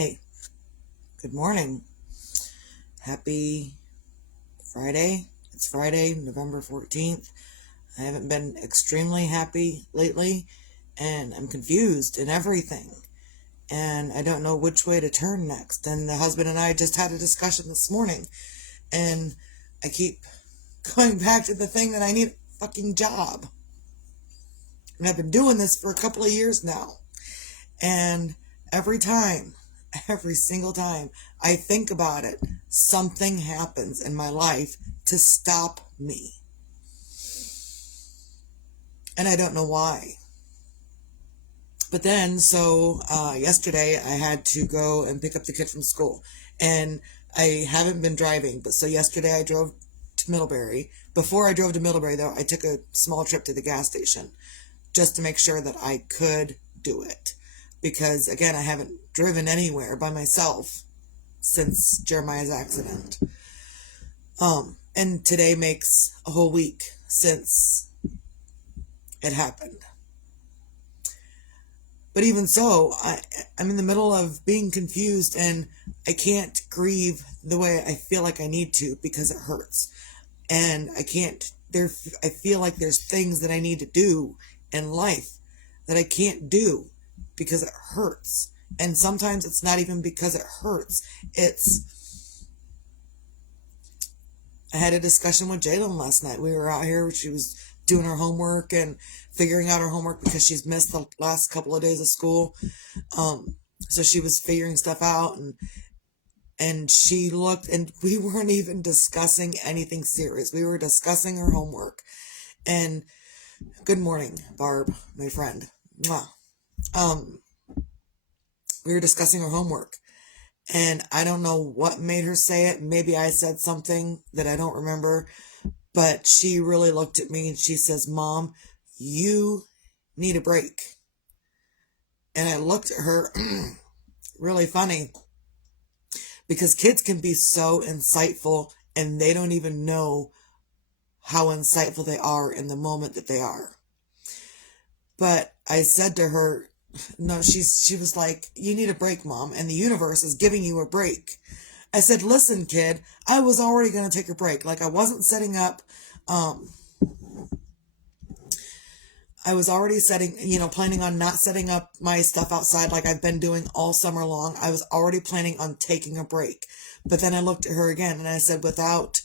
Hey, good morning. Happy Friday. It's Friday, November 14th. I haven't been extremely happy lately, and I'm confused in everything. And I don't know which way to turn next. And the husband and I just had a discussion this morning, and I keep going back to the thing that I need a fucking job. And I've been doing this for a couple of years now. And every single time I think about it, something happens in my life to stop me. And I don't know why. But then, yesterday I had to go and pick up the kid from school. And I haven't been driving, but so yesterday I drove to Middlebury. Before I drove to Middlebury, though, I took a small trip to the gas station just to make sure that I could do it. Because, again, I haven't driven anywhere by myself since Jeremiah's accident. And today makes a whole week since it happened. But even so, I'm in the middle of being confused, and I can't grieve the way I feel like I need to because it hurts. And I feel like there's things that I need to do in life that I can't do because it hurts. And sometimes it's not even because it hurts. I had a discussion with Jalen last night. We were out here. She was doing her homework and figuring out her homework because she's missed the last couple of days of school. So she was figuring stuff out, and she looked, and we weren't even discussing anything serious. We were discussing her homework. And good morning, Barb, my friend. Mwah. We were discussing her homework. And I don't know what made her say it. Maybe I said something that I don't remember. But she really looked at me and she says, "Mom, you need a break." And I looked at her really funny because kids can be so insightful and they don't even know how insightful they are in the moment that they are. But I said to her, no, she was like, "You need a break, Mom, and the universe is giving you a break." I said, "Listen, kid, I was already going to take a break. Like, I wasn't setting up, I was already planning on not setting up my stuff outside like I've been doing all summer long. I was already planning on taking a break." But then I looked at her again and I said, without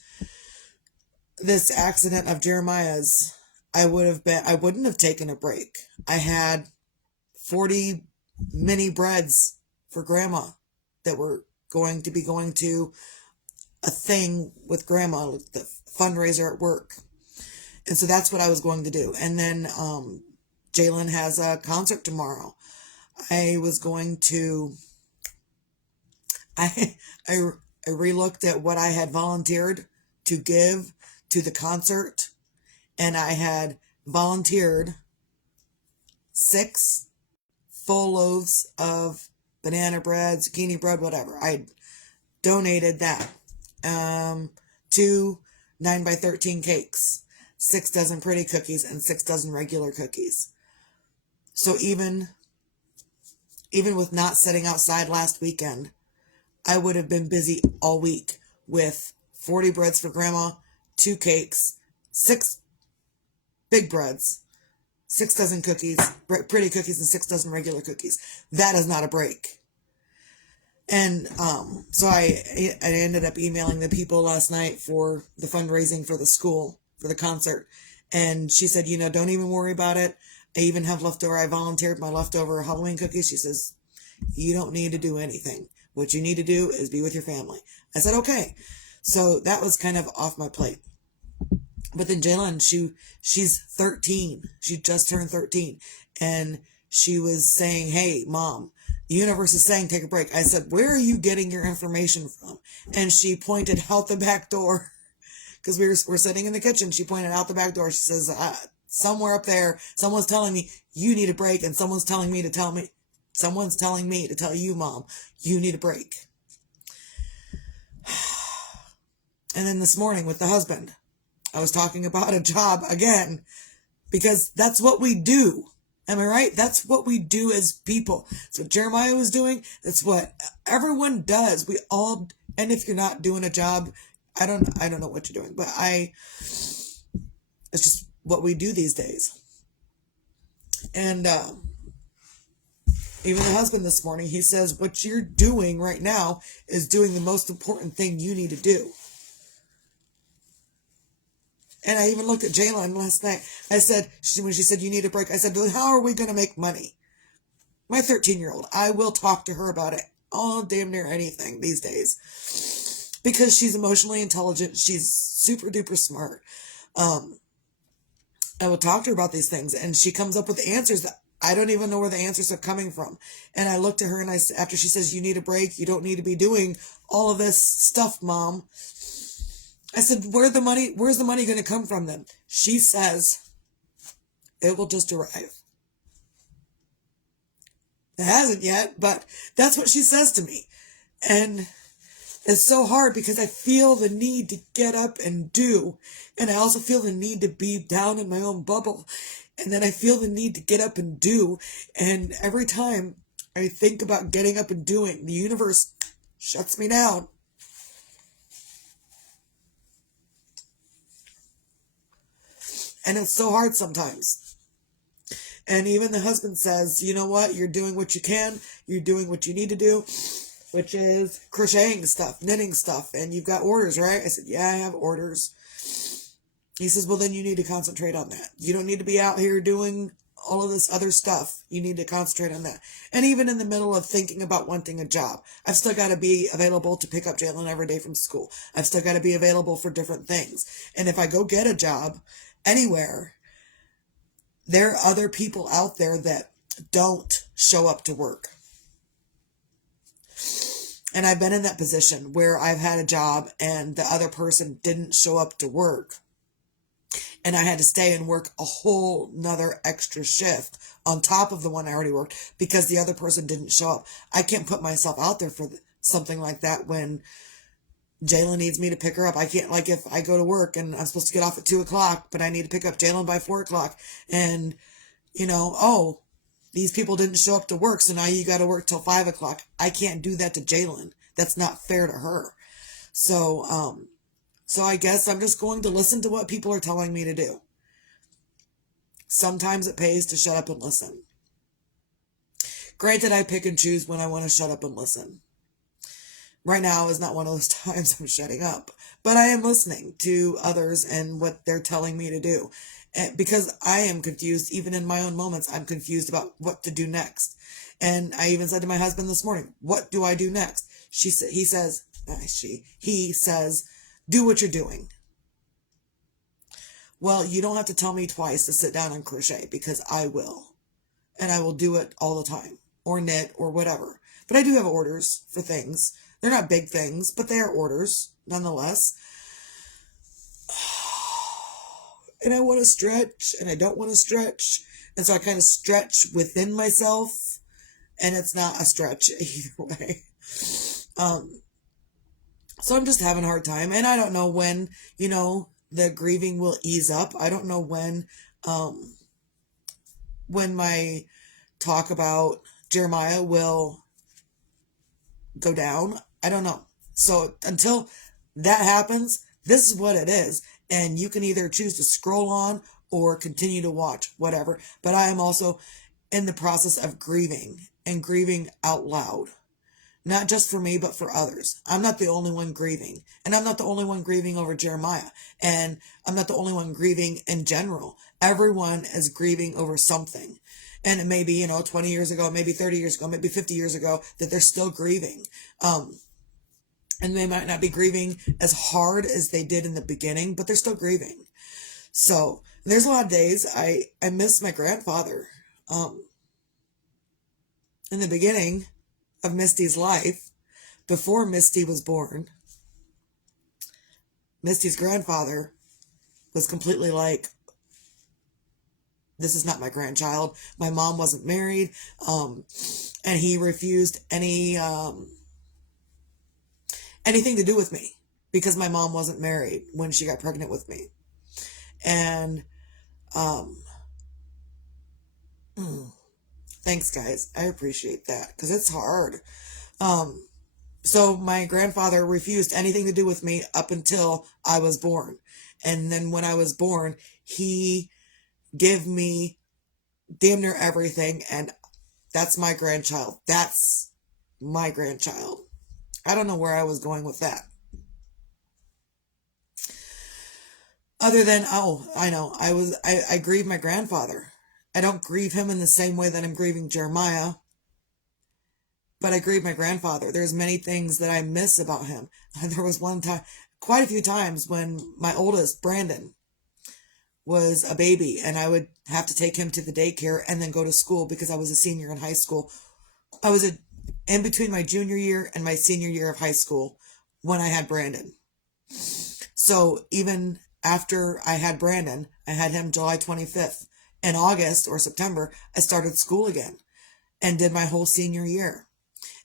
this accident of Jeremiah's, I wouldn't have taken a break. I had 40 mini breads for Grandma that were going to be going to a thing with Grandma, the fundraiser at work. And so that's what I was going to do. And then Jalen has a concert tomorrow. I re-looked at what I had volunteered to give to the concert, and I had volunteered 6 full loaves of banana bread, zucchini bread, whatever. I donated that. 2 9x13 cakes, 6 dozen pretty cookies, and 6 dozen regular cookies. So even with not setting outside last weekend, I would have been busy all week with 40 breads for Grandma, 2 cakes, 6 big breads, 6 dozen cookies, pretty cookies, and 6 dozen regular cookies. That is not a break. And so I ended up emailing the people last night for the fundraising for the school, for the concert. And she said, "Don't even worry about it. I even have leftover. I volunteered my leftover Halloween cookies." She says, "You don't need to do anything. What you need to do is be with your family." I said, "Okay." So that was kind of off my plate. But then Jalen, she's 13. She just turned 13. And she was saying, "Hey, Mom, the universe is saying take a break." I said, "Where are you getting your information from?" And she pointed out the back door because we're sitting in the kitchen. She pointed out the back door. She says, "Somewhere up there, someone's telling me you need a break, and someone's telling me to tell you, Mom, you need a break." And then this morning with the husband, I was talking about a job again because that's what we do. Am I right? That's what we do as people. That's what Jeremiah was doing. That's what everyone does. We all, and if you're not doing a job, I don't know what you're doing, but it's just what we do these days. And even the husband this morning, he says, what you're doing right now is doing the most important thing you need to do. And I even looked at Jalen last night. I said, when she said, you need a break, I said, well, how are we going to make money? My 13-year-old, I will talk to her about it all damn near anything these days. Because she's emotionally intelligent. She's super duper smart. I will talk to her about these things. And she comes up with answers that I don't even know where the answers are coming from. And I looked at her and after she says, you need a break, you don't need to be doing all of this stuff, Mom. I said, where's the money going to come from then? She says, it will just arrive. It hasn't yet, but that's what she says to me. And it's so hard because I feel the need to get up and do. And I also feel the need to be down in my own bubble. And then I feel the need to get up and do. And every time I think about getting up and doing, the universe shuts me down. And it's so hard sometimes. And even the husband says, you know what? You're doing what you can. You're doing what you need to do, which is crocheting stuff, knitting stuff. And you've got orders, right? I said, yeah, I have orders. He says, well, then you need to concentrate on that. You don't need to be out here doing all of this other stuff. You need to concentrate on that. And even in the middle of thinking about wanting a job, I've still got to be available to pick up Jalen every day from school. I've still got to be available for different things. And if I go get a job anywhere, there are other people out there that don't show up to work. And I've been in that position where I've had a job and the other person didn't show up to work. And I had to stay and work a whole nother extra shift on top of the one I already worked because the other person didn't show up. I can't put myself out there for something like that when Jalen needs me to pick her up. I can't, like, if I go to work and I'm supposed to get off at 2:00, but I need to pick up Jalen by 4:00 and, oh, these people didn't show up to work, so now you got to work till 5:00. I can't do that to Jalen. That's not fair to her. So I guess I'm just going to listen to what people are telling me to do. Sometimes it pays to shut up and listen. Granted, I pick and choose when I want to shut up and listen. Right now is not one of those times I'm shutting up, but I am listening to others and what they're telling me to do. Because I am confused, even in my own moments, I'm confused about what to do next. And I even said to my husband this morning, what do I do next? He says, do what you're doing. Well, you don't have to tell me twice to sit down and crochet because I will. And I will do it all the time or knit or whatever. But I do have orders for things. They're not big things, but they are orders nonetheless. And I want to stretch and I don't want to stretch. And so I kind of stretch within myself and it's not a stretch either way. So I'm just having a hard time. And I don't know when, the grieving will ease up. I don't know when my talk about Jeremiah will go down. I don't know. So until that happens, this is what it is. And you can either choose to scroll on or continue to watch, whatever. But I am also in the process of grieving and grieving out loud. Not just for me, but for others. I'm not the only one grieving. And I'm not the only one grieving over Jeremiah. And I'm not the only one grieving in general. Everyone is grieving over something. And it may be, 20 years ago, maybe 30 years ago, maybe 50 years ago, that they're still grieving. And they might not be grieving as hard as they did in the beginning, but they're still grieving. So there's a lot of days I miss my grandfather. In the beginning of Misty's life, before Misty was born, Misty's grandfather was completely like, this is not my grandchild. My mom wasn't married. And he refused anything to do with me because my mom wasn't married when she got pregnant with me. And, Thanks, guys. I appreciate that because it's hard. So my grandfather refused anything to do with me up until I was born. And then when I was born, he gave me damn near everything. And that's my grandchild. That's my grandchild. I don't know where I was going with that. Other than, oh, I know, I grieve my grandfather. I don't grieve him in the same way that I'm grieving Jeremiah, but I grieve my grandfather. There's many things that I miss about him. There was one time, quite a few times, when my oldest, Brandon, was a baby and I would have to take him to the daycare and then go to school because I was a senior in high school. I was in between my junior year and my senior year of high school when I had Brandon. So even after I had Brandon, I had him July 25th. In August or September, I started school again and did my whole senior year.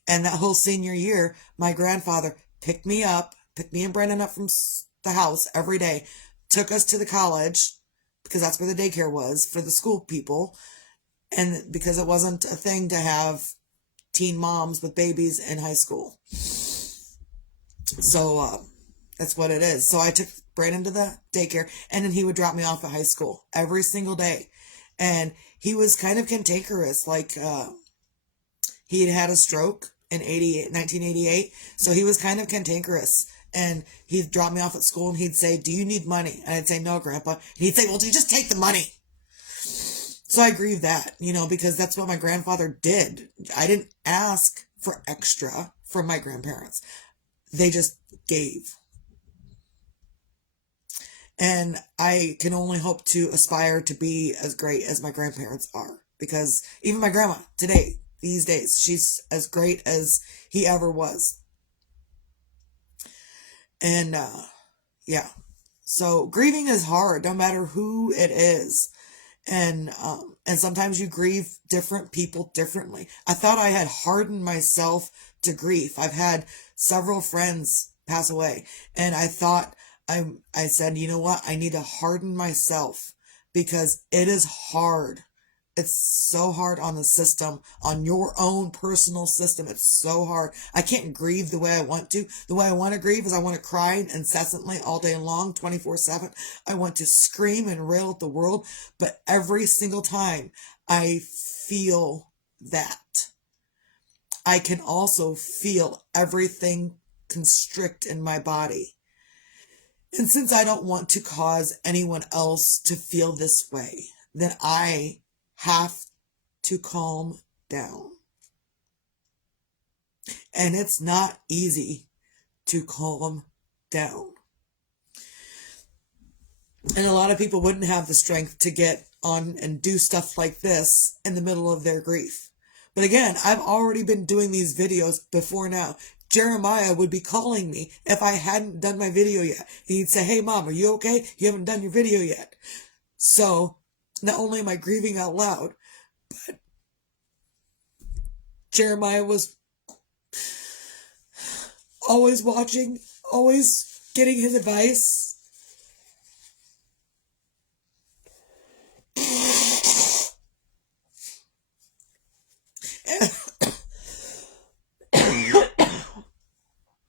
And that whole senior year, my grandfather picked me and Brandon up from the house every day, took us to the college because that's where the daycare was for the school people. And because it wasn't a thing to have teen moms with babies in high school. So that's what it is. So I took Brandon to the daycare and then he would drop me off at high school every single day. And he was kind of cantankerous. Like, he had a stroke in 1988. So he was kind of cantankerous. And he'd drop me off at school and he'd say, "Do you need money?" And I'd say, "No, Grandpa." And he'd say, "Well, do you just take the money?" So I grieve that, because that's what my grandfather did. I didn't ask for extra from my grandparents. They just gave. And I can only hope to aspire to be as great as my grandparents are. Because even my grandma today, these days, she's as great as he ever was. And yeah. So grieving is hard, no matter who it is. And sometimes you grieve different people differently. I thought I had hardened myself to grief. I've had several friends pass away, and I thought I said, you know what? I need to harden myself because it is hard. It's so hard on the system, on your own personal system. It's so hard. I can't grieve the way I want to. The way I want to grieve is I want to cry incessantly all day long, 24/7. I want to scream and rail at the world. But every single time I feel that, I can also feel everything constrict in my body. And since I don't want to cause anyone else to feel this way, then I have to calm down. And it's not easy to calm down. And a lot of people wouldn't have the strength to get on and do stuff like this in the middle of their grief. But again, I've already been doing these videos before now. Jeremiah would be calling me if I hadn't done my video yet. He'd say, "Hey, Mom, are you okay? You haven't done your video yet." So not only am I grieving out loud, but Jeremiah was always watching, always getting his advice.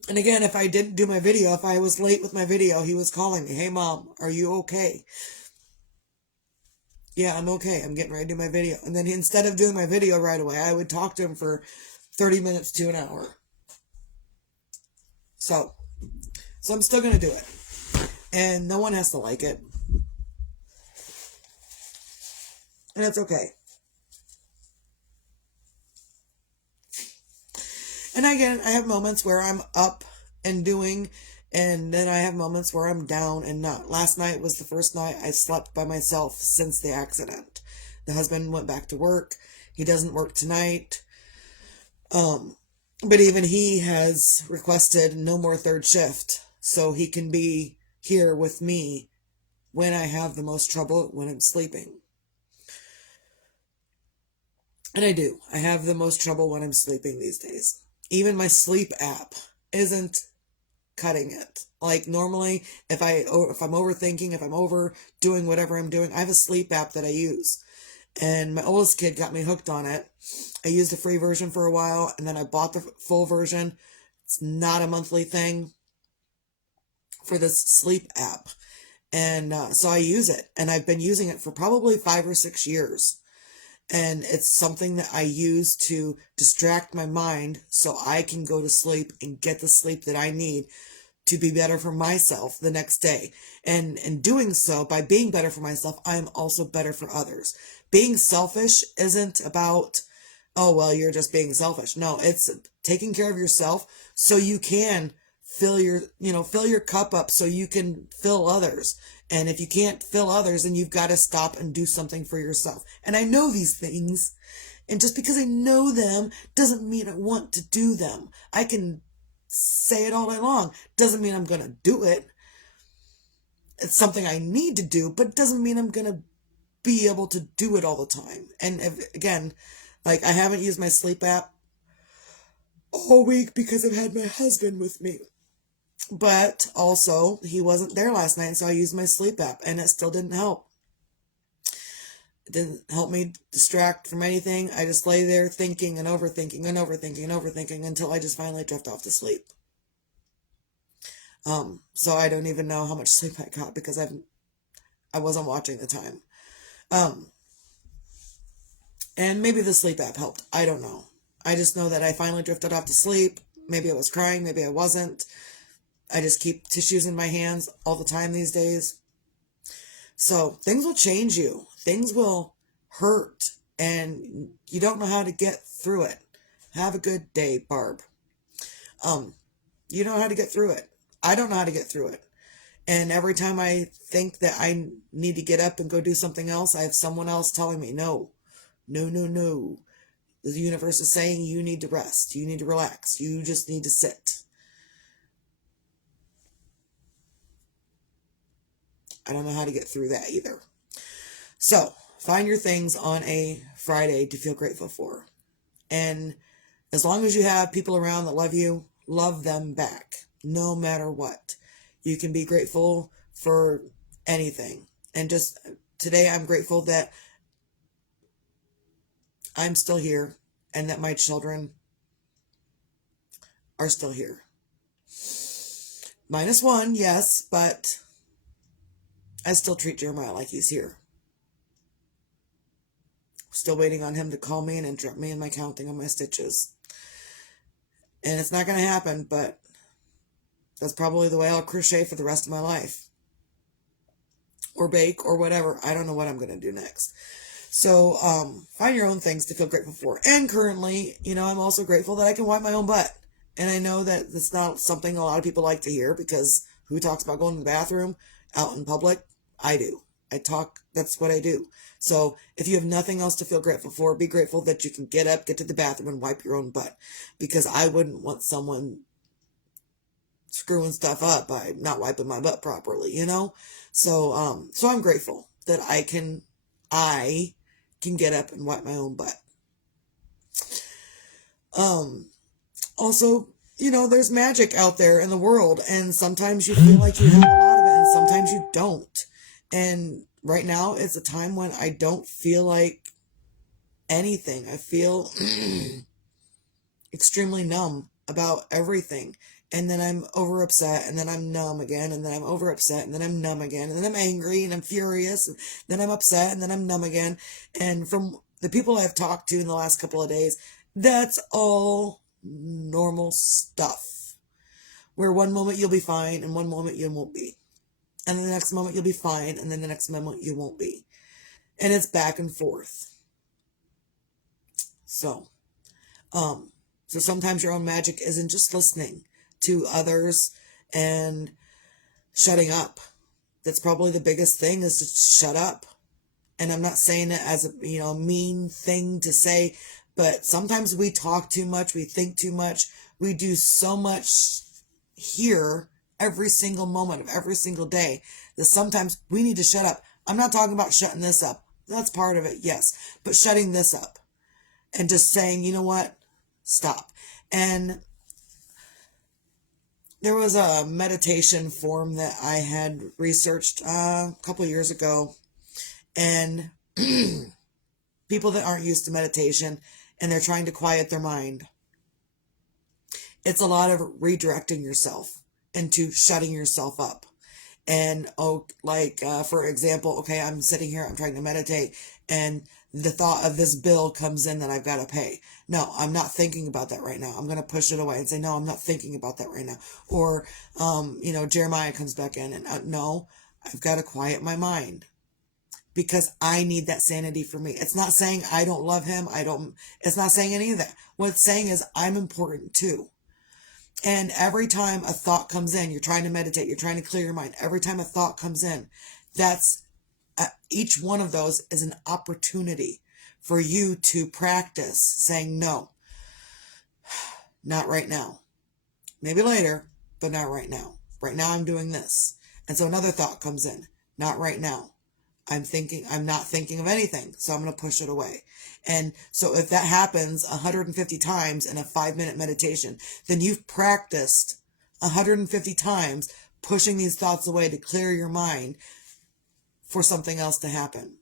And again, if I didn't do my video, if I was late with my video, he was calling me, "Hey, Mom, are you okay?" "Yeah, I'm okay. I'm getting ready to do my video." And then instead of doing my video right away, I would talk to him for 30 minutes to an hour. So I'm still going to do it. And no one has to like it. And it's okay. And again, I have moments where I'm up and doing, and then I have moments where I'm down and not. Last night was the first night I slept by myself since the accident. The husband went back to work. He doesn't work tonight. But even he has requested no more third shift, so he can be here with me when I have the most trouble when I'm sleeping. And I do. I have the most trouble when I'm sleeping these days. Even my sleep app isn't cutting it. Like normally, if I'm overthinking, if I'm over doing whatever I'm doing, I have a sleep app that I use. And my oldest kid got me hooked on it. I used the free version for a while, and then I bought the full version. It's not a monthly thing for this sleep app. And so I use it, and I've been using it for probably 5 or 6 years. And it's something that I use to distract my mind so I can go to sleep and get the sleep that I need to be better for myself the next day. And in doing so, by being better for myself, I am also better for others. Being selfish isn't about, oh, well, you're just being selfish. No, it's taking care of yourself so you can fill your cup up so you can fill others. And if you can't fill others, then you've got to stop and do something for yourself. And I know these things, and just because I know them doesn't mean I want to do them. I can say it all day long. Doesn't mean I'm going to do it. It's something I need to do, but it doesn't mean I'm going to be able to do it all the time. And again, like, I haven't used my sleep app all week because I've had my husband with me. But also, he wasn't there last night, so I used my sleep app, and it still didn't help. It didn't help me distract from anything. I just lay there thinking and overthinking and overthinking and overthinking until I just finally drift off to sleep. So I don't even know how much sleep I got because I wasn't watching the time. And maybe the sleep app helped. I don't know. I just know that I finally drifted off to sleep. Maybe I was crying, maybe I wasn't. I just keep tissues in my hands all the time these days. So things will change you. Things will hurt, and you don't know how to get through it. Have a good day, Barb. You know how to get through it. I don't know how to get through it. And every time I think that I need to get up and go do something else, I have someone else telling me, no, no, no, no. The universe is saying you need to rest. You need to relax. You just need to sit. I don't know how to get through that either. So, find your things on a Friday to feel grateful for. And as long as you have people around that love you, love them back, no matter what. You can be grateful for anything. And just today, I'm grateful that I'm still here and that my children are still here. -1, yes, but I still treat Jeremiah like he's here. Still waiting on him to call me and interrupt me in my counting on my stitches. And it's not going to happen, but that's probably the way I'll crochet for the rest of my life. Or bake or whatever. I don't know what I'm going to do next. So find your own things to feel grateful for. And currently, I'm also grateful that I can wipe my own butt. And I know that it's not something a lot of people like to hear, because who talks about going to the bathroom out in public? I do. That's what I do. So if you have nothing else to feel grateful for, be grateful that you can get up, get to the bathroom, and wipe your own butt. Because I wouldn't want someone screwing stuff up by not wiping my butt properly, So I'm grateful that I can get up and wipe my own butt. Also, there's magic out there in the world, and sometimes you feel like you have a lot of it, and sometimes you don't. And right now, it's a time when I don't feel like anything. I feel extremely numb about everything. And then I'm over upset, and then I'm numb again, and then I'm over upset, and then I'm numb again, and then I'm angry, and I'm furious, and then I'm upset, and then I'm numb again. And from the people I've talked to in the last couple of days, that's all normal stuff. Where one moment you'll be fine, and one moment you won't be. And then the next moment you'll be fine, and then the next moment you won't be. And it's back and forth. So sometimes your own magic isn't just listening to others and shutting up. That's probably the biggest thing, is to shut up. And I'm not saying it as a mean thing to say, but sometimes we talk too much, we think too much, we do so much here every single moment of every single day that sometimes we need to shut up. I'm not talking about shutting this up. That's part of it, yes. But shutting this up and just saying, you know what? Stop. And there was a meditation form that I had researched a couple years ago, and people that aren't used to meditation and they're trying to quiet their mind, it's a lot of redirecting yourself into shutting yourself up. And for example, okay, I'm sitting here, I'm trying to meditate, and the thought of this bill comes in that I've got to pay. No, I'm not thinking about that right now. I'm going to push it away and say, no, I'm not thinking about that right now. Or, Jeremiah comes back in and no, I've got to quiet my mind because I need that sanity for me. It's not saying I don't love him. It's not saying any of that. What it's saying is I'm important too. And every time a thought comes in, you're trying to meditate, you're trying to clear your mind. Every time a thought comes in, each one of those is an opportunity for you to practice saying, no, not right now. Maybe later, but not right now. Right now I'm doing this. And so another thought comes in, not right now. I'm not thinking of anything, so I'm going to push it away. And so if that happens 150 times in a 5-minute meditation, then you've practiced 150 times pushing these thoughts away to clear your mind for something else to happen.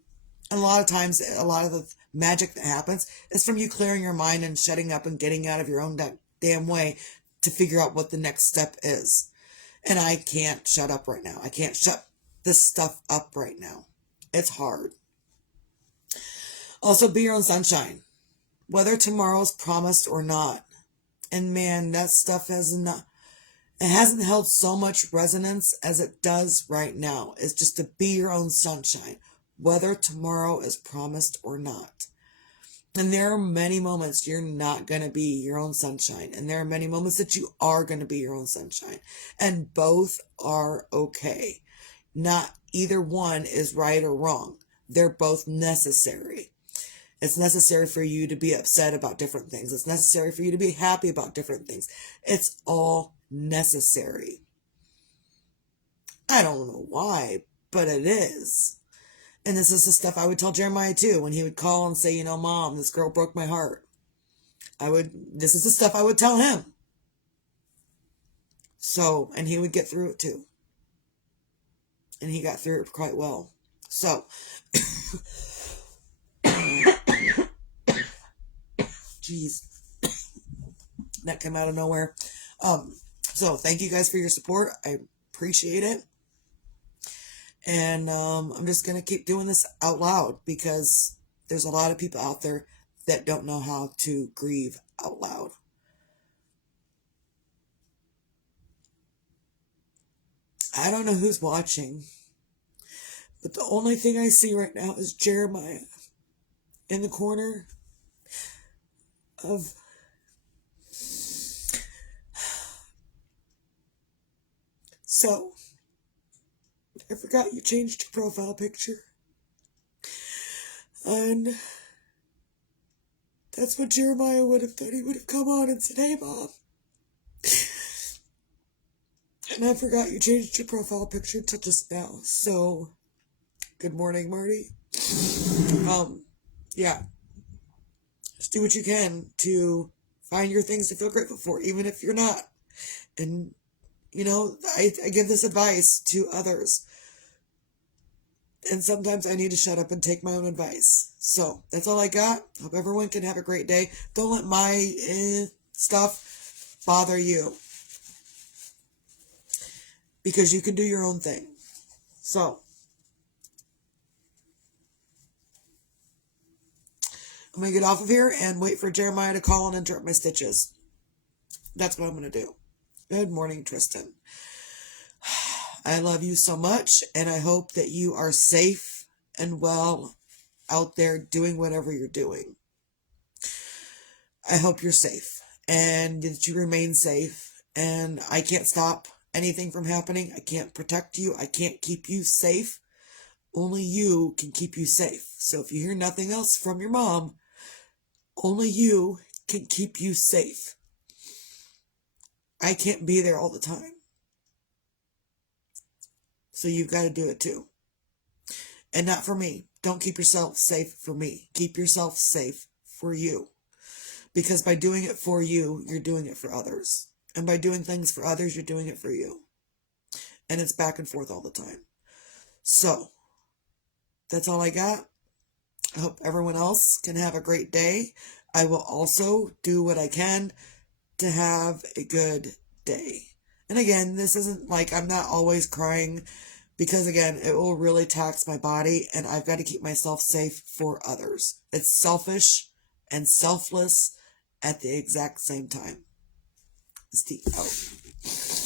And a lot of times, a lot of the magic that happens is from you clearing your mind and shutting up and getting out of your own damn way to figure out what the next step is. And I can't shut up right now. I can't shut this stuff up right now. It's hard. Also, be your own sunshine, whether tomorrow's promised or not. And man, that stuff hasn't held so much resonance as it does right now. It's just to be your own sunshine, whether tomorrow is promised or not. And there are many moments you're not going to be your own sunshine. And there are many moments that you are going to be your own sunshine. And both are okay. Not either one is right or wrong. They're both necessary. It's necessary for you to be upset about different things. It's necessary for you to be happy about different things. It's all necessary. I don't know why, but it is. And this is the stuff I would tell Jeremiah too, when he would call and say, Mom, this girl broke my heart. This is the stuff I would tell him. So, and he would get through it too. And he got through it quite well. So, jeez, that came out of nowhere. So thank you guys for your support. I appreciate it. And I'm just going to keep doing this out loud because there's a lot of people out there that don't know how to grieve out loud. I don't know who's watching, but the only thing I see right now is Jeremiah in the corner of so I forgot you changed your profile picture, and that's what Jeremiah would have thought. He would have come on and said, "Hey, Mom." And I forgot you changed your profile picture to just now. So, good morning, Marty. Yeah. Just do what you can to find your things to feel grateful for, even if you're not. And, I give this advice to others. And sometimes I need to shut up and take my own advice. So, that's all I got. Hope everyone can have a great day. Don't let my stuff bother you. Because you can do your own thing. So, I'm going to get off of here and wait for Jeremiah to call and interrupt my stitches. That's what I'm going to do. Good morning, Tristan. I love you so much, and I hope that you are safe and well out there doing whatever you're doing. I hope you're safe and that you remain safe, and I can't stop anything from happening. I can't protect you. I can't keep you safe. Only you can keep you safe. So if you hear nothing else from your mom, only you can keep you safe. I can't be there all the time. So you've got to do it too. And not for me. Don't keep yourself safe for me. Keep yourself safe for you. Because by doing it for you, you're doing it for others. And by doing things for others, you're doing it for you. And it's back and forth all the time. So, that's all I got. I hope everyone else can have a great day. I will also do what I can to have a good day. And again, this isn't like I'm not always crying because, again, it will really tax my body and I've got to keep myself safe for others. It's selfish and selfless at the exact same time. Steve out.